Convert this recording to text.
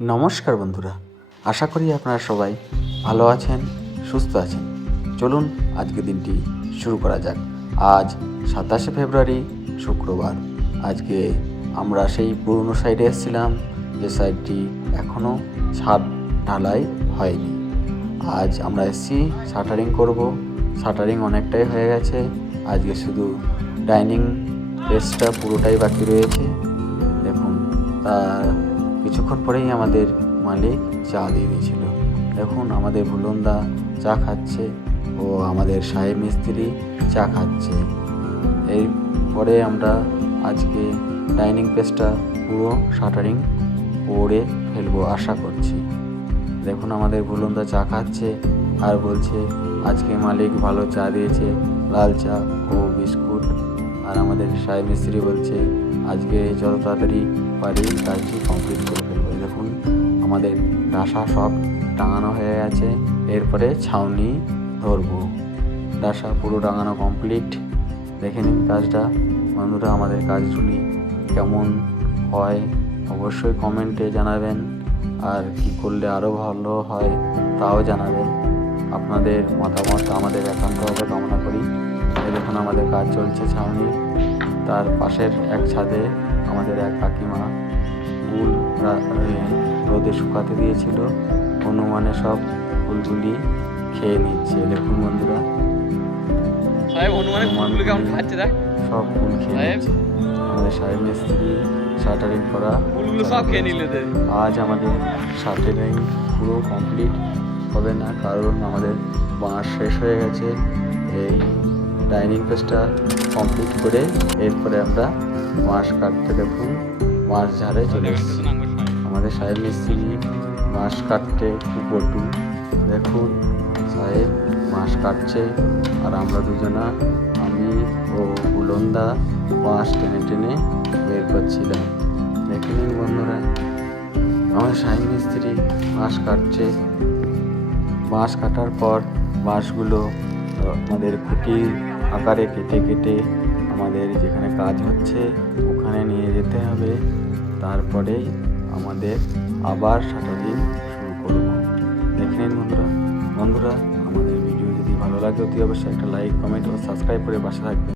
নমস্কার বন্ধুরা, আশা করি আপনারা সবাই ভালো আছেন, সুস্থ আছেন। চলুন আজকে দিনটি শুরু করা যাক। আজ 27শে ফেব্রুয়ারি, শুক্রবার। আজকে আমরা সেই পুরনো সাইডে এসেছিলাম, যে সাইডটি এখনও ছাদ ঢালাই হয়নি। আজ আমরা এসেছি শাটারিং করব। শাটারিং অনেকটাই হয়ে গেছে, আজকে শুধু ডাইনিং স্পেসটা পুরোটাই বাকি রয়েছে। দেখুন, তার কিছুক্ষণ পরেই আমাদের মালিক চা দিয়ে দিয়েছিল। দেখুন, আমাদের ভুলনদা চা খাচ্ছে ও আমাদের সাহেব মিস্ত্রি চা খাচ্ছে। এরপরে আমরা আজকে ডাইনিং স্পেসটা পুরো শাটারিং করে ফেলবো আশা করছি। দেখুন, আমাদের ভুলনদা চা খাচ্ছে আর বলছে আজকে মালিক ভালো চা দিয়েছে, লাল চা ও বিস্কুট। আর আমাদের সাহেব মিস্ত্রি বলছে আজকে যত তাড়াতাড়ি পারি কাজটি কমপ্লিট করে ফেলবো। দেখুন, আমাদের ডাসা সব টাঙানো হয়ে গেছে, এরপরে ছাউনি ধরবো। ডাসা পুরো টাঙানো কমপ্লিট। দেখে নিন কাজটা বন্ধুরা। আমাদের কাজগুলি কেমন হয় অবশ্যই কমেন্টে জানাবেন, আর কি করলে আরও ভালো হয় তাও জানাবেন। আপনাদের মতামত আমাদের একান্তভাবে কামনা করি। দেখুন, আমাদের কাজ চলছে ছাউনি। তার পাশের এক ছাদে আমাদের এক কাকিমা ফুল রোদে শুকাতে দিয়েছিল, অনুমানে সব ফুলগুলি খেয়ে নিচ্ছে। দেখুন বন্ধুরা, সব ফুল খেয়ে নিচ্ছে। আমাদের সাহেব মিস্ত্রি শাটারিং করা সব খেয়ে নিল। আজ আমাদের শাটারিং পুরো কমপ্লিট হবে না, কারণ আমাদের বাঁশ শেষ হয়ে গেছে। এই ডাইনিং স্পেসটা কমপ্লিট করে এরপরে আমরা বাঁশ কাটতে, দেখুন বাঁশ ঝাড়ে চলে এসেছি। আমাদের সাহেব মিস্ত্রি বাঁশ কাটতে উপটু। দেখুন, সাহেব বাঁশ কাটছে আর আমরা দুজনা, আমি ও বুলন্দা, বাঁশ টেনে টেনে বের করছিলাম। দেখে নিন বন্ধুরা, আমাদের সাহেব মিস্ত্রি বাঁশ কাটছে। বাঁশ কাটার পর বাঁশগুলো আমাদের খুঁটির আকারে কেটে কেটে আমাদের যেখানে কাজ হচ্ছে ওখানে নিয়ে যেতে হবে। তারপরেই আমাদের আবার শাটারিং শুরু করব। দেখে নিন বন্ধুরা, আমাদের ভিডিও যদি ভালো লাগে অতি অবশ্যই একটা লাইক, কমেন্ট ও সাবস্ক্রাইব করে পাশে থাকবেন।